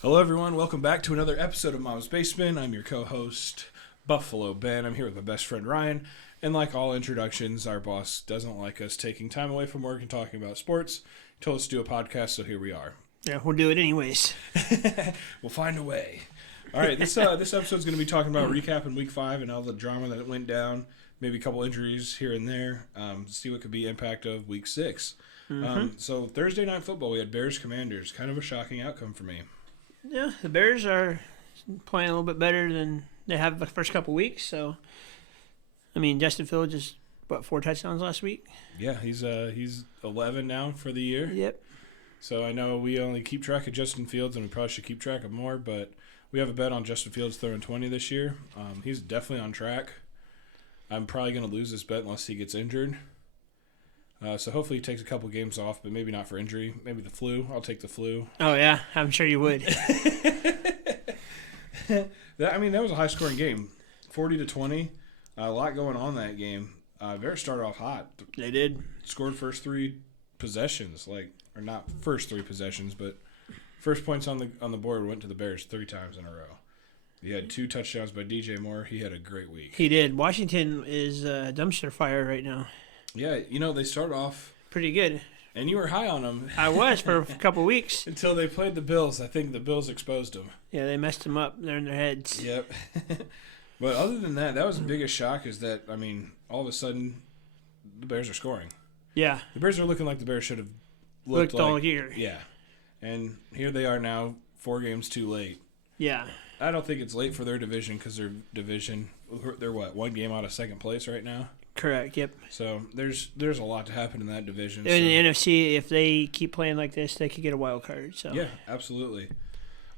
Hello, everyone. Welcome back to another episode of Mom's Basement. I'm your co-host, Buffalo Ben. I'm here with my best friend, Ryan. And like all introductions, our boss doesn't like us taking time away from work and talking about sports. He told us to do a podcast, so here we are. Yeah, we'll do it anyways. We'll find a way. All right, this episode is going to be talking about recapping Week 5 and all the drama that went down, maybe a couple injuries here and there, see what could be impact of Week 6. So Thursday Night Football, we had Bears-Commanders. Kind of a shocking outcome for me. Yeah, the Bears are playing a little bit better than they have the first couple weeks. So, I mean, Justin Fields just, 4 touchdowns last week? Yeah, he's 11 now for the year. Yep. So I know we only keep track of Justin Fields, and we probably should keep track of more, but we have a bet on Justin Fields throwing 20 this year. He's definitely on track. I'm probably going to lose this bet unless he gets injured. So hopefully he takes a couple games off, but maybe not for injury. Maybe the flu. I'll take the flu. Oh, yeah. I'm sure you would. That was a high-scoring game. 40-20. A lot going on in that game. Bears started off hot. They did. Scored first 3 possessions. Or not first 3 possessions, but first points on the board went to the Bears 3 times in a row. He had 2 touchdowns by DJ Moore. He had a great week. He did. Washington is dumpster fire right now. Yeah, they started off pretty good. And you were high on them. I was for a couple weeks. Until they played the Bills. I think the Bills exposed them. Yeah, they messed them up. They're in their heads. Yep. But other than that was the biggest shock is that, all of a sudden, the Bears are scoring. Yeah. The Bears are looking like the Bears should have looked like, all year. Yeah. And here they are now, 4 games too late. Yeah. I don't think it's late for their division because they're 1 game out of second place right now? Correct, yep. So there's a lot to happen in that division. In the NFC, if they keep playing like this, they could get a wild card. So yeah, absolutely.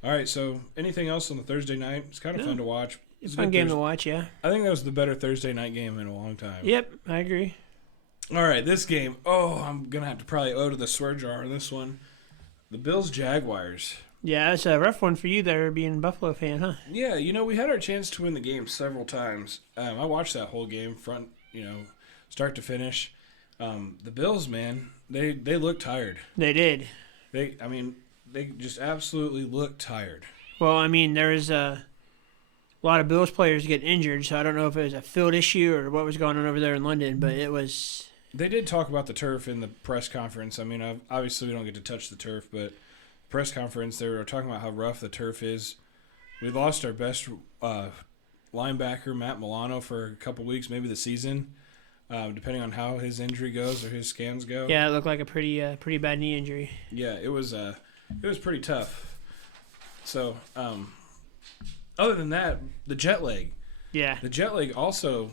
All right, so anything else on the Thursday night? It's kind of fun to watch. It's a fun game to watch, yeah. I think that was the better Thursday night game in a long time. Yep, I agree. All right, this game. Oh, I'm going to have to probably owe to the swear jar on this one. The Bills-Jaguars. Yeah, it's a rough one for you there, being a Buffalo fan, huh? Yeah, we had our chance to win the game several times. I watched that whole game start to finish. The Bills, man, they looked tired. They did. They just absolutely looked tired. Well, there was a lot of Bills players getting injured, so I don't know if it was a field issue or what was going on over there in London, but it was... They did talk about the turf in the press conference. Obviously we don't get to touch the turf, but press conference, they were talking about how rough the turf is. We lost our best linebacker, Matt Milano, for a couple weeks, maybe the season, depending on how his injury goes or his scans go. Yeah, it looked like a pretty bad knee injury. Yeah, it was pretty tough. So, other than that, the jet lag. Yeah. The jet lag also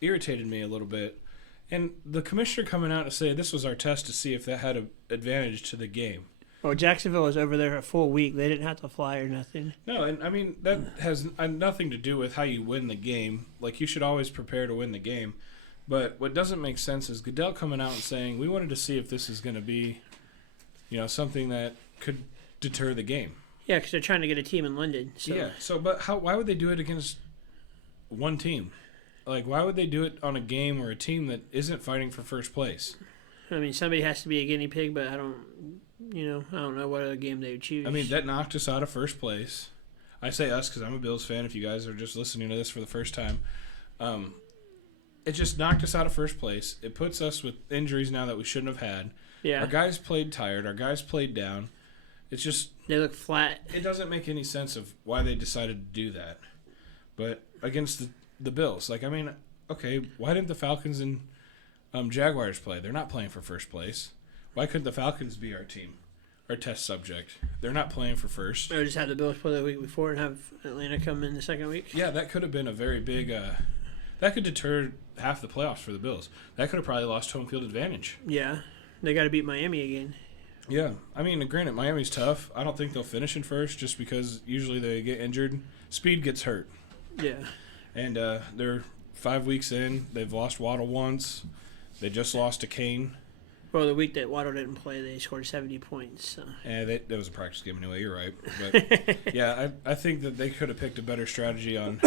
irritated me a little bit. And the commissioner coming out to say this was our test to see if that had an advantage to the game. Well, Jacksonville was over there a full week. They didn't have to fly or nothing. No, and that has nothing to do with how you win the game. You should always prepare to win the game. But what doesn't make sense is Goodell coming out and saying, we wanted to see if this is going to be, something that could deter the game. Yeah, because they're trying to get a team in London. So. Yeah, but why would they do it against one team? Why would they do it on a game or a team that isn't fighting for first place? Somebody has to be a guinea pig, but I don't know what other game they would choose. That knocked us out of first place. I say us because I'm a Bills fan. If you guys are just listening to this for the first time, it just knocked us out of first place. It puts us with injuries now that we shouldn't have had. Yeah. Our guys played tired. Our guys played down. It's just... They look flat. It doesn't make any sense of why they decided to do that. But against the Bills, okay, why didn't the Falcons and Jaguars play? They're not playing for first place. Why couldn't the Falcons be our team, our test subject? They're not playing for first. Or just have the Bills play the week before and have Atlanta come in the second week? Yeah, that could have been a very big... that could deter half the playoffs for the Bills. That could have probably lost home field advantage. Yeah, they got to beat Miami again. Yeah, granted, Miami's tough. I don't think they'll finish in first just because usually they get injured. Speed gets hurt. Yeah. And they're 5 weeks in. They've lost Waddle once. They just lost to Kane. Well, the week that Waddle didn't play, they scored 70 points. So. Yeah, that was a practice game anyway. You're right. But, yeah, I think that they could have picked a better strategy on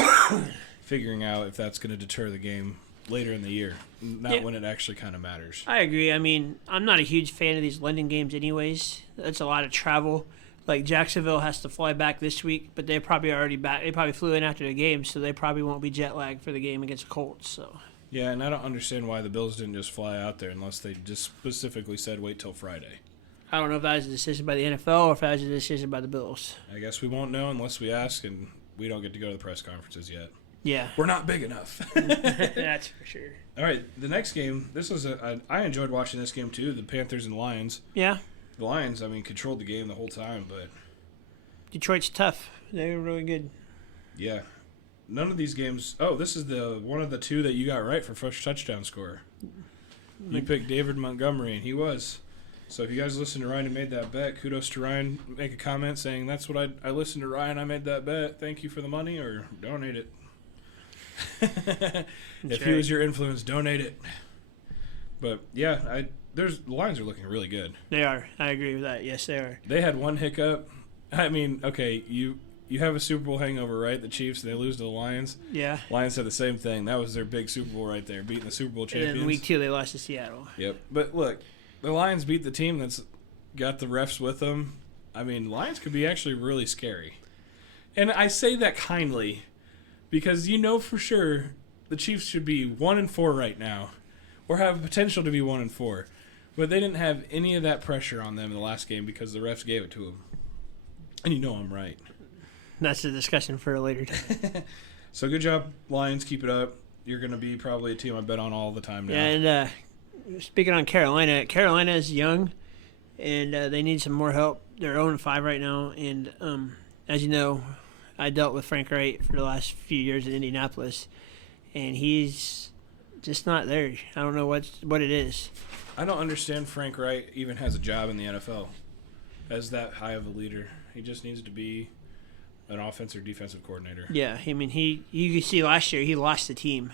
figuring out if that's going to deter the game later in the year, not when it actually kind of matters. I agree. I'm not a huge fan of these London games anyways. That's a lot of travel. like Jacksonville has to fly back this week, but they're probably already back. They probably flew in after the game, so they probably won't be jet lagged for the game against the Colts. So Yeah, and I don't understand why the Bills didn't just fly out there unless they just specifically said wait till Friday. I don't know if that was a decision by the NFL or if that was a decision by the Bills. I guess we won't know unless we ask, and we don't get to go to the press conferences yet. Yeah, We're not big enough. that's for sure. All right, the next game. This was I enjoyed watching this game too. The Panthers and Lions. Yeah, The Lions, I mean, controlled the game the whole time, but Detroit's tough. They were really good. yeah, none of these games. Oh, this is the one of the two that you got right for first touchdown scorer. You picked David Montgomery, and he was. So if you guys listened to Ryan and made that bet, kudos to Ryan. Make a comment saying that's what I listened to Ryan. I made that bet. Thank you for the money, or donate it. If he was your influence, donate it. But yeah, the Lions are looking really good. They are. I agree with that. Yes, they are. They had one hiccup. I mean, okay, you have a Super Bowl hangover, right? The Chiefs, they lose to the Lions. Yeah. Lions said the same thing. That was their big Super Bowl right there, beating the Super Bowl champions. And then week 2, they lost to Seattle. Yep. But look, the Lions beat the team that's got the refs with them. I mean, Lions could be actually really scary. And I say that kindly because you know for sure the Chiefs should be 1-4 right now or have potential to be 1-4. But they didn't have any of that pressure on them in the last game because the refs gave it to them. And you know I'm right. That's a discussion for a later time. So good job, Lions. Keep it up. You're going to be probably a team I bet on all the time now. And speaking on Carolina, Carolina is young, and they need some more help. They're 0-5 right now, and as you know, I dealt with Frank Wright for the last few years in Indianapolis, and he's just not there. I don't know what it is. I don't understand Frank Wright even has a job in the NFL as that high of a leader. He just needs to be an offensive or defensive coordinator. Yeah, I mean, you can see last year he lost the team.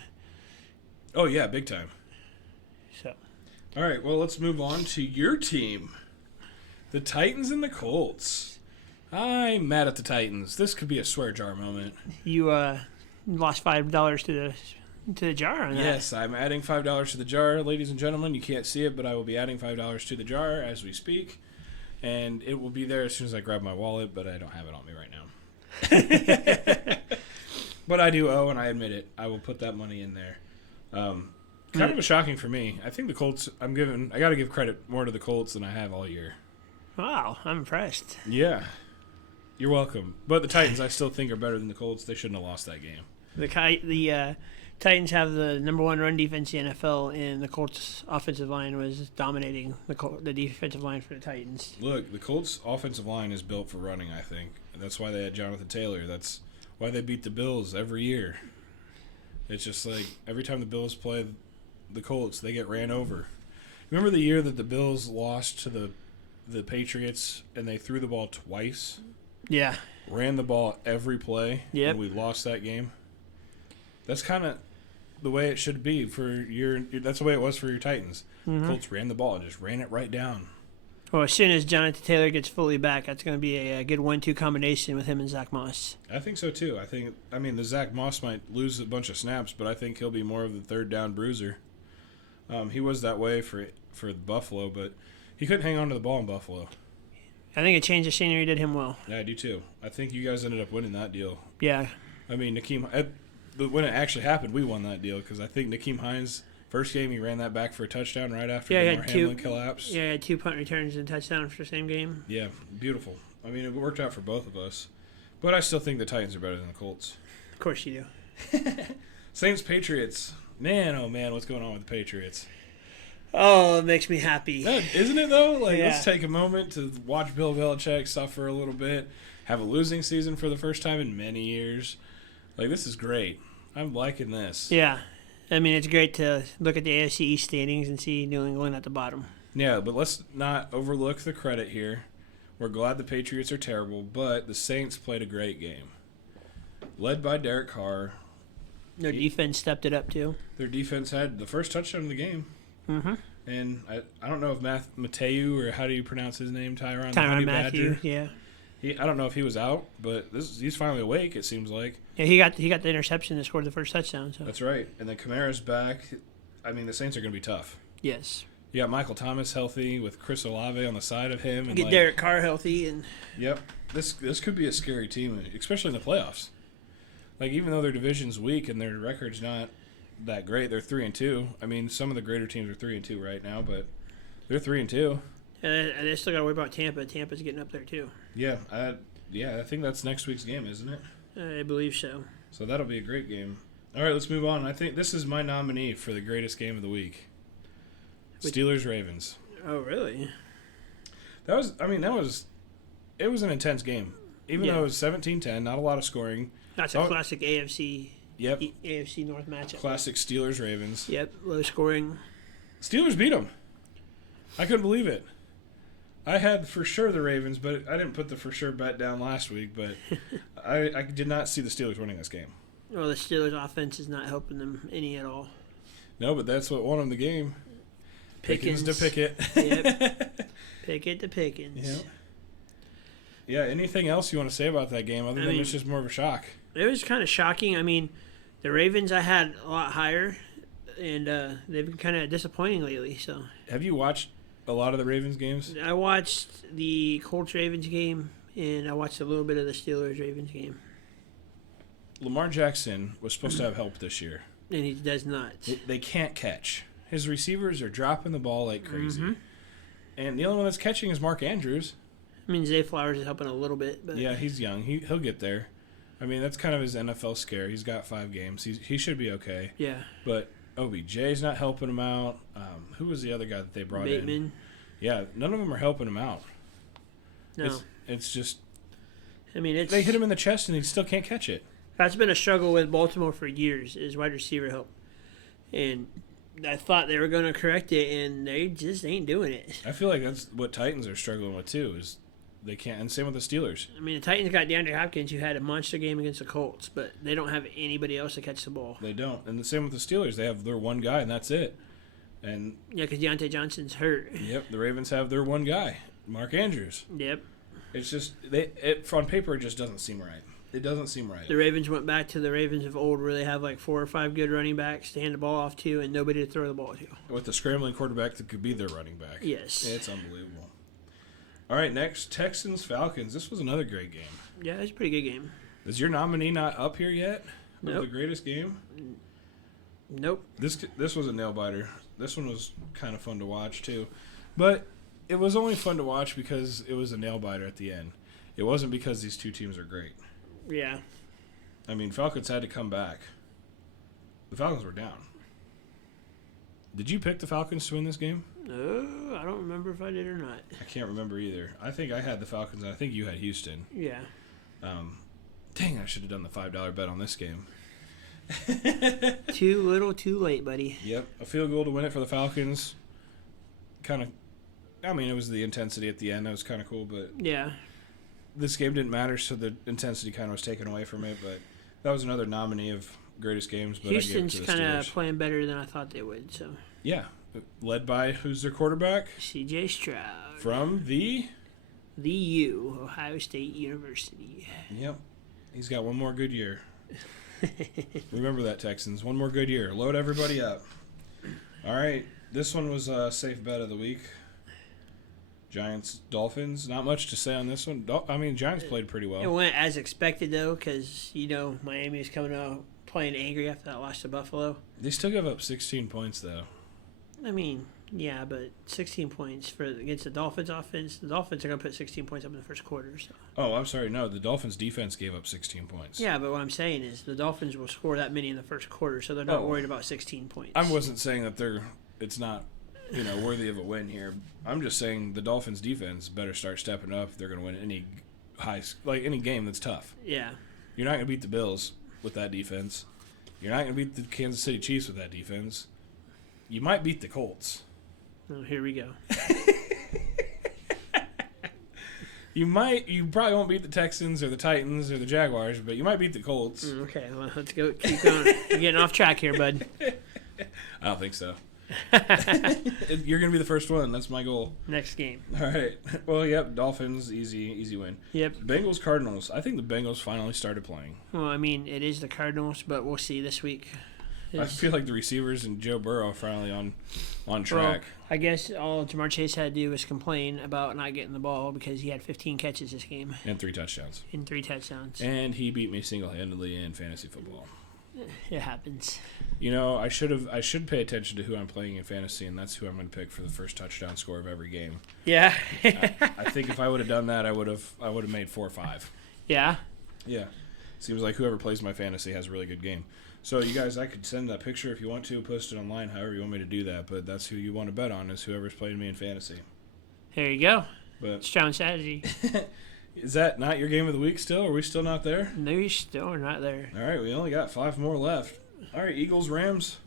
Oh, yeah, big time. So, all right, well, let's move on to your team, the Titans and the Colts. I'm mad at the Titans. This could be a swear jar moment. You lost $5 to the jar on that. Yes, I'm adding $5 to the jar, ladies and gentlemen. You can't see it, but I will be adding $5 to the jar as we speak. And it will be there as soon as I grab my wallet, but I don't have it on me right now. But I do owe, and I admit it. I will put that money in there. Kind of a shocking for me. I think the Colts, I got to give credit more to the Colts than I have all year. Wow, I'm impressed. Yeah. You're welcome. But the Titans, I still think, are better than the Colts. They shouldn't have lost that game. The Titans have the number 1 run defense in the NFL, and the Colts' offensive line was dominating the defensive line for the Titans. Look, the Colts' offensive line is built for running, I think. And that's why they had Jonathan Taylor. That's why they beat the Bills every year. It's just like every time the Bills play the Colts, they get ran over. Remember the year that the Bills lost to the Patriots and they threw the ball twice? Yeah. Ran the ball every play, Yep. and we lost that game. That's kind of the way it should be for that's the way it was for your Titans. Mm-hmm. Colts ran the ball and just ran it right down. Well, as soon as Jonathan Taylor gets fully back, that's going to be a good 1-2 combination with him and Zach Moss. I think so too. The Zach Moss might lose a bunch of snaps, but I think he'll be more of the third down bruiser. He was that way for Buffalo, but he couldn't hang on to the ball in Buffalo. I think a change of scenery did him well. Yeah, I do too. I think you guys ended up winning that deal. Yeah. I mean, when it actually happened, we won that deal because I think Nakeem Hines, first game, he ran that back for a touchdown right after Damar Hamlin collapsed. Yeah, he had 2 punt returns and touchdowns for the same game. Yeah, beautiful. I mean, it worked out for both of us. But I still think the Titans are better than the Colts. Of course you do. Saints, Patriots. Man, oh man, what's going on with the Patriots? Oh, it makes me happy. Isn't it, though? Like, Yeah. Let's take a moment to watch Bill Belichick suffer a little bit, have a losing season for the first time in many years. Like, this is great. I'm liking this. Yeah. I mean, it's great to look at the AFC East standings and see New England at the bottom. Yeah, but let's not overlook the credit here. We're glad the Patriots are terrible, but the Saints played a great game. Led by Derek Carr. Their defense stepped it up, too. Their defense had the first touchdown of the game. Mm-hmm. And I don't know if Mateu, or how do you pronounce his name, Tyrann Matthew, Badger. yeah. I don't know if he was out, but he's finally awake, it seems like. Yeah, he got the interception that scored the first touchdown. So. That's right. And then Kamara's back. I mean, the Saints are going to be tough. Yes. You got Michael Thomas healthy with Chris Olave on the side of him. And Get Derek Carr healthy. And yep. This could be a scary team, especially in the playoffs. Like, even though their division's weak and their record's not that great, they're 3-2. I mean, some of the greater teams are 3-2 right now, but they're 3-2. They still got to worry about Tampa. Tampa's getting up there, too. Yeah. I think that's next week's game, isn't it? I believe so. So that'll be a great game. All right, let's move on. I think this is my nominee for the greatest game of the week. Steelers-Ravens. Oh, really? It was an intense game. Even though it was 17-10, not a lot of scoring. That's a classic AFC AFC North matchup. Classic Steelers-Ravens. Yep, low scoring. Steelers beat them. I couldn't believe it. I had for sure the Ravens, but I didn't put the for sure bet down last week, but I did not see the Steelers winning this game. Well, the Steelers' offense is not helping them any at all. No, but that's what won them the game. Pickens to Pickett. Yep. Pickett to Pickens. Yep. Yeah, anything else you want to say about that game other than it's just more of a shock? It was kind of shocking. I mean, the Ravens I had a lot higher, and they've been kind of disappointing lately. So, have you watched a lot of the Ravens games? I watched the Colts-Ravens game, and I watched a little bit of the Steelers-Ravens game. Lamar Jackson was supposed to have help this year. And he does not. They can't catch. His receivers are dropping the ball like crazy. Mm-hmm. And the only one that's catching is Mark Andrews. I mean, Zay Flowers is helping a little bit. But yeah, he's young. He'll get there. I mean, that's kind of his NFL scare. He's got 5 games. He should be okay. Yeah. But OBJ's not helping him out. Who was the other guy that they brought in? Bateman. Yeah, none of them are helping him out. No. It's just... I mean, they hit him in the chest and he still can't catch it. That's been a struggle with Baltimore for years, is wide receiver help. And I thought they were going to correct it, and they just ain't doing it. I feel like that's what Titans are struggling with, too, is they can't. And same with the Steelers. I mean, the Titans got DeAndre Hopkins, who had a monster game against the Colts, but they don't have anybody else to catch the ball. They don't. And the same with the Steelers. They have their one guy, and that's it. And yeah, because Deontay Johnson's hurt. Yep, the Ravens have their one guy, Mark Andrews. Yep. It's just, on paper, it just doesn't seem right. It doesn't seem right. The Ravens went back to the Ravens of old, where they have like 4 or 5 good running backs to hand the ball off to and nobody to throw the ball to. With a scrambling quarterback that could be their running back. Yes. It's unbelievable. All right, next, Texans-Falcons. This was another great game. Yeah, it was a pretty good game. Is your nominee not up here yet? Nope. The greatest game? Nope. This was a nail-biter. This one was kind of fun to watch, too. But it was only fun to watch because it was a nail-biter at the end. It wasn't because these two teams are great. Yeah. I mean, Falcons had to come back. The Falcons were down. Did you pick the Falcons to win this game? No, I don't remember if I did or not. I can't remember either. I think I had the Falcons, and I think you had Houston. Yeah. Dang, I should have done the $5 bet on this game. Too little, too late, buddy. Yep, a field goal to win it for the Falcons. It was the intensity at the end. That was kind of cool, but... Yeah. This game didn't matter, so the intensity kind of was taken away from it, but that was another nominee of greatest games. But Houston's kind of playing better than I thought they would. So yeah, led by who's their quarterback? C.J. Stroud from the U, Ohio State University. Yep, he's got one more good year. Remember that, Texans. One more good year. Load everybody up. All right, this one was a safe bet of the week. Giants, Dolphins. Not much to say on this one. Giants played pretty well. It went as expected, though, because, Miami was coming out playing angry after that loss to Buffalo. They still gave up 16 points, though. I mean, yeah, but 16 points against the Dolphins offense. The Dolphins are going to put 16 points up in the first quarter. So. Oh, I'm sorry. No, the Dolphins defense gave up 16 points. Yeah, but what I'm saying is the Dolphins will score that many in the first quarter, so they're not worried about 16 points. I wasn't saying that it's not worthy of a win here. I'm just saying the Dolphins defense better start stepping up if they're going to win any game that's tough. Yeah. You're not going to beat the Bills with that defense. You're not going to beat the Kansas City Chiefs with that defense. You might beat the Colts. Oh, here we go. You probably won't beat the Texans or the Titans or the Jaguars, but you might beat the Colts. Okay, well, let's go. Keep going. You're getting off track here, bud. I don't think so. You're going to be the first one. That's my goal. Next game. All right. Well, yep, Dolphins, easy win. Yep. Bengals, Cardinals. I think the Bengals finally started playing. Well, it is the Cardinals, but we'll see this week. I feel like the receivers and Joe Burrow are finally on track. Well, I guess all Jamar Chase had to do was complain about not getting the ball because he had 15 catches this game. And 3 touchdowns. And he beat me single-handedly in fantasy football. It happens. You know, I should pay attention to who I'm playing in fantasy, and that's who I'm going to pick for the first touchdown score of every game. Yeah. I think if I would have done that, I would have made 4 or 5. Yeah. Yeah. Seems like whoever plays my fantasy has a really good game. So you guys, I could send that picture if you want to, post it online, however you want me to do that. But that's who you want to bet on, is whoever's playing me in fantasy. There you go. But strong strategy. Is that not your game of the week still? Are we still not there? No, you're still not there. All right, we only got 5 more left. All right, Eagles, Rams.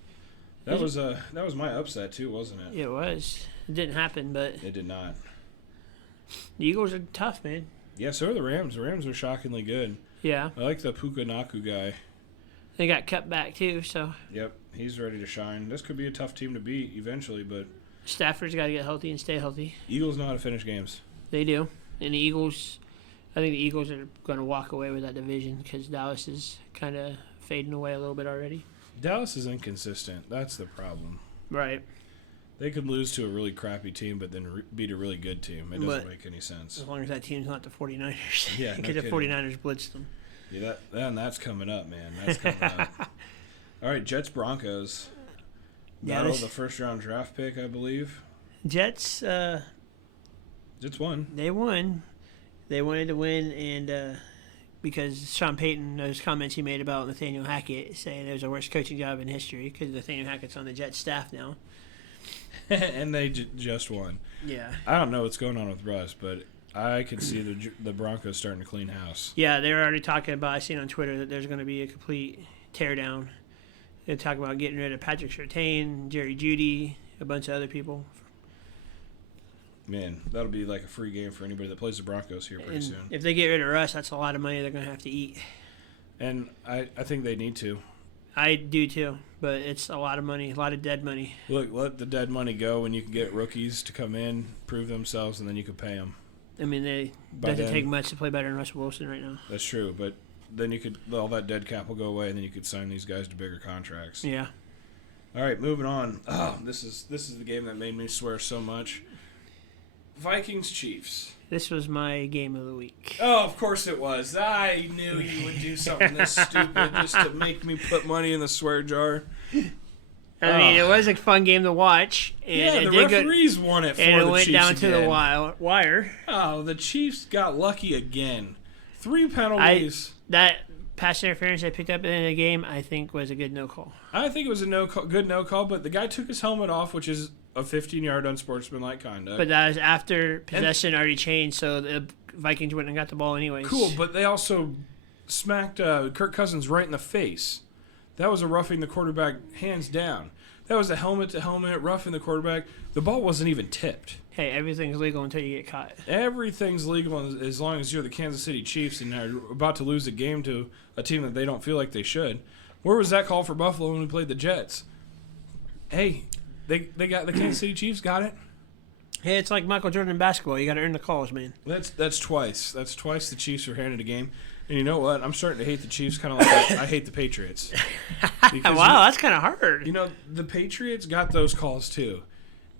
That was my upset too, wasn't it? It was. It didn't happen, but it did not. The Eagles are tough, man. Yeah, so are the Rams. The Rams are shockingly good. Yeah. I like the Puka Naku guy. They got cut back too, so. Yep, he's ready to shine. This could be a tough team to beat eventually, but Stafford's got to get healthy and stay healthy. Eagles know how to finish games. They do, and the Eagles. I think the Eagles are going to walk away with that division because Dallas is kind of fading away a little bit already. Dallas is inconsistent. That's the problem. Right. They could lose to a really crappy team, but then beat a really good team. It doesn't make any sense. As long as that team's not the 49ers. Yeah, because the 49ers blitzed them. Yeah, that's coming up, man. That's coming up. All right, Jets Broncos. Battle the first round draft pick, I believe. Jets. Jets won. They won. They wanted to win, and because Sean Payton, those comments he made about Nathaniel Hackett, saying it was the worst coaching job in history because Nathaniel Hackett's on the Jets staff now. And they just won. Yeah. I don't know what's going on with Russ, but I can see the Broncos starting to clean house. Yeah, they're already talking about, I seen on Twitter that there's going to be a complete teardown. They're talking about getting rid of Patrick Surtain, Jerry Jeudy, a bunch of other people. Man, that'll be like a free game for anybody that plays the Broncos here pretty soon. If they get rid of Russ, that's a lot of money they're going to have to eat. And I think they need to. I do too, but it's a lot of money, a lot of dead money. Look, let the dead money go when you can get rookies to come in, prove themselves, and then you can pay them. I mean, it doesn't take much to play better than Russell Wilson right now. That's true, but then all that dead cap will go away, and then you could sign these guys to bigger contracts. Yeah. All right, moving on. Oh, this is the game that made me swear so much. Vikings Chiefs. This was my game of the week. Oh, of course it was. I knew you would do something this stupid just to make me put money in the swear jar. I mean, it was a fun game to watch. And the referees won it for the Chiefs. And it went down again. to the wire. Oh, the Chiefs got lucky again. 3 penalties. That pass interference I picked up at the end of the game, I think, was a good no call. I think it was a good no call, but the guy took his helmet off, which is a 15-yard unsportsmanlike conduct. But that was after possession already changed, so the Vikings wouldn't have got the ball anyways. Cool, but they also smacked Kirk Cousins right in the face. That was a roughing the quarterback hands down. That was a helmet-to-helmet roughing the quarterback. The ball wasn't even tipped. Hey, everything's legal until you get caught. Everything's legal as long as you're the Kansas City Chiefs and are about to lose a game to a team that they don't feel like they should. Where was that call for Buffalo when we played the Jets? Hey, they got the Kansas City Chiefs got it. Hey, it's like Michael Jordan in basketball. You got to earn the calls, man. That's twice. That's twice the Chiefs were handed a game. And you know what? I'm starting to hate the Chiefs kind of like I hate the Patriots. Wow, that's kind of hard. You know, the Patriots got those calls too.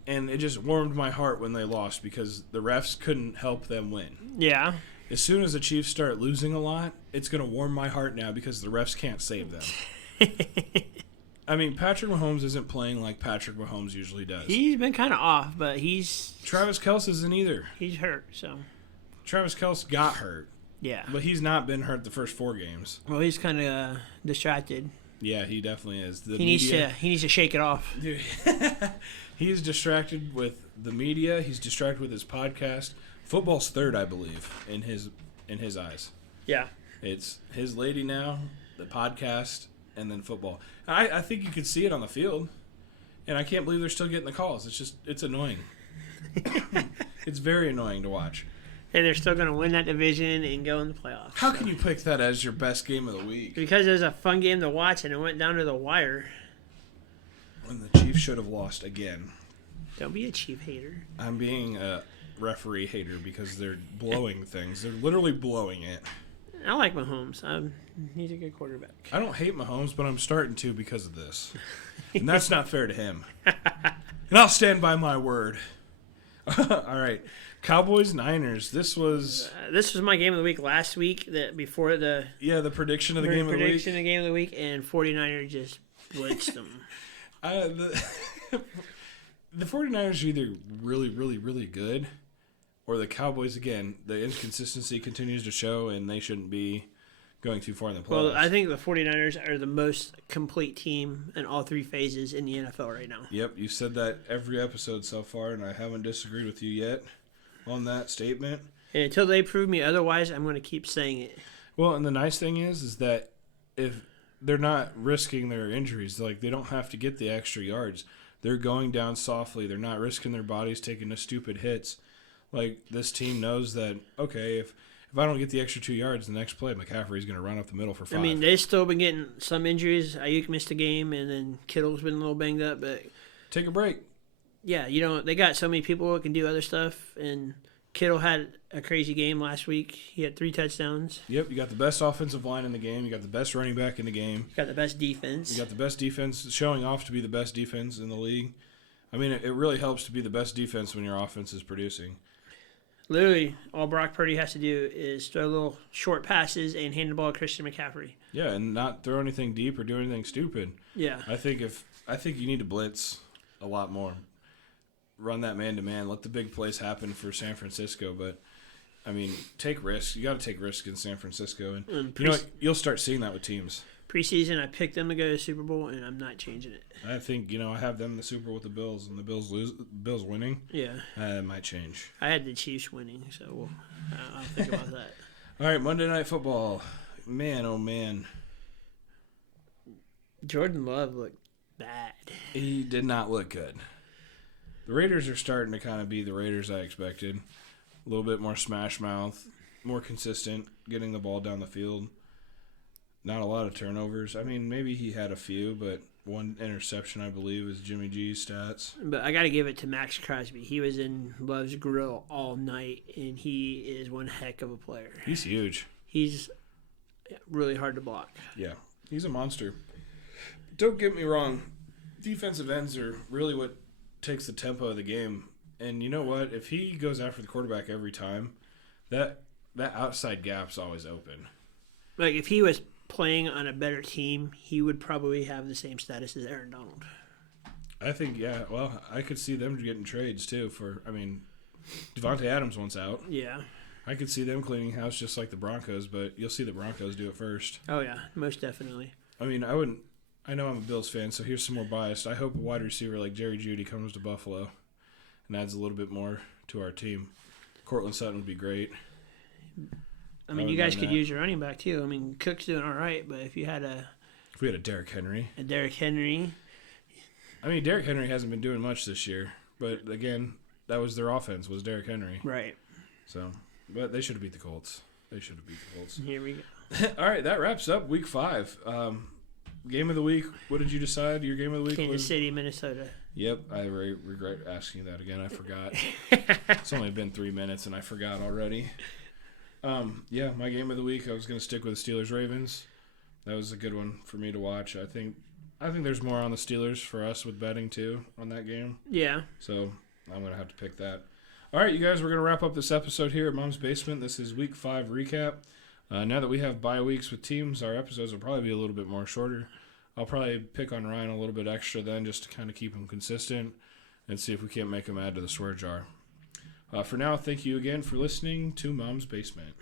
And it just warmed my heart when they lost because the refs couldn't help them win. Yeah. As soon as the Chiefs start losing a lot, it's going to warm my heart now because the refs can't save them. I mean, Patrick Mahomes isn't playing like Patrick Mahomes usually does. He's been kind of off, but Travis Kelce isn't either. He's hurt, so. Travis Kelce got hurt. Yeah. But he's not been hurt the first 4 games. Well, he's kind of distracted. Yeah, he definitely is. He needs to shake it off. Dude, he's distracted with the media. He's distracted with his podcast. Football's third, I believe, in his eyes. Yeah. It's his lady now, the podcast, and then football. I think you could see it on the field, and I can't believe they're still getting the calls. It's annoying. It's very annoying to watch. And they're still going to win that division and go in the playoffs. How can you pick that as your best game of the week? Because it was a fun game to watch, and it went down to the wire. When the Chiefs should have lost again. Don't be a Chief hater. I'm being a referee hater because they're blowing things. They're literally blowing it. I like Mahomes. He's a good quarterback. I don't hate Mahomes, but I'm starting to because of this. And that's not fair to him. And I'll stand by my word. All right. Cowboys-Niners. This was my game of the week last week. Before the prediction of the game of the week. Prediction of the game of the week, and 49ers just blitzed them. The 49ers are either really, really, really good, or the Cowboys, again, the inconsistency continues to show, and they shouldn't be going too far in the playoffs. Well, I think the 49ers are the most complete team in all three phases in the NFL right now. Yep, you said that every episode so far, and I haven't disagreed with you yet on that statement. And until they prove me otherwise, I'm going to keep saying it. Well, and the nice thing is that if they're not risking their injuries, like they don't have to get the extra yards. They're going down softly. They're not risking their bodies taking the stupid hits. Like, this team knows that, okay, if I don't get the extra 2 yards, the next play, McCaffrey's going to run up the middle for 5. I mean, they've still been getting some injuries. Ayuk missed a game, and then Kittle's been a little banged up. But take a break. Yeah, they got so many people who can do other stuff, and Kittle had a crazy game last week. He had 3 touchdowns. Yep, you got the best offensive line in the game. You got the best running back in the game. You got the best defense. You got the best defense, showing off to be the best defense in the league. I mean, it really helps to be the best defense when your offense is producing. Literally, all Brock Purdy has to do is throw little short passes and hand the ball to Christian McCaffrey. Yeah, and not throw anything deep or do anything stupid. Yeah. I think you need to blitz a lot more. Run that man-to-man. Let the big plays happen for San Francisco. But, I mean, take risks. You got to take risks in San Francisco. And you know what? You'll start seeing that with teams. Preseason, I picked them to go to the Super Bowl, and I'm not changing it. I think, I have them in the Super Bowl with the Bills, and the Bills winning. Yeah. It might change. I had the Chiefs winning, so I'll think about that. All right, Monday Night Football. Man, oh, man. Jordan Love looked bad. He did not look good. The Raiders are starting to kind of be the Raiders I expected. A little bit more smash mouth, more consistent, getting the ball down the field. Not a lot of turnovers. I mean, maybe he had a few, but one interception, I believe, is Jimmy G's stats. But I got to give it to Max Crosby. He was in Love's grill all night, and he is one heck of a player. He's huge. He's really hard to block. Yeah, he's a monster. Don't get me wrong. Defensive ends are really what takes the tempo of the game. And you know what? If he goes after the quarterback every time, that outside gap's always open. Like, if he was playing on a better team, he would probably have the same status as Aaron Donald. I think, yeah. Well, I could see them getting trades, too, Devontae Adams wants out. Yeah. I could see them cleaning house just like the Broncos, but you'll see the Broncos do it first. Oh, yeah, most definitely. I mean, I know I'm a Bills fan, so here's some more bias. I hope a wide receiver like Jerry Jeudy comes to Buffalo and adds a little bit more to our team. Cortland Sutton would be great. I mean, you guys could use your running back, too. I mean, Cook's doing all right, but if we had a Derrick Henry. I mean, Derrick Henry hasn't been doing much this year, but again, that was their offense, was Derrick Henry. Right. So, but they should have beat the Colts. Here we go. All right, that wraps up Week 5. Game of the week, what did you decide? Your game of the week Kansas City, Minnesota. Yep, I regret asking that again. I forgot. It's only been 3 minutes, and I forgot already. Yeah, my game of the week, I was going to stick with the Steelers-Ravens. That was a good one for me to watch. I think there's more on the Steelers for us with betting, too, on that game. Yeah. So I'm going to have to pick that. All right, you guys, we're going to wrap up this episode here at Mom's Basement. This is Week 5 recap. Now that we have bye weeks with teams, our episodes will probably be a little bit more shorter. I'll probably pick on Ryan a little bit extra then just to kind of keep him consistent and see if we can't make him add to the swear jar. For now, thank you again for listening to Mom's Basement.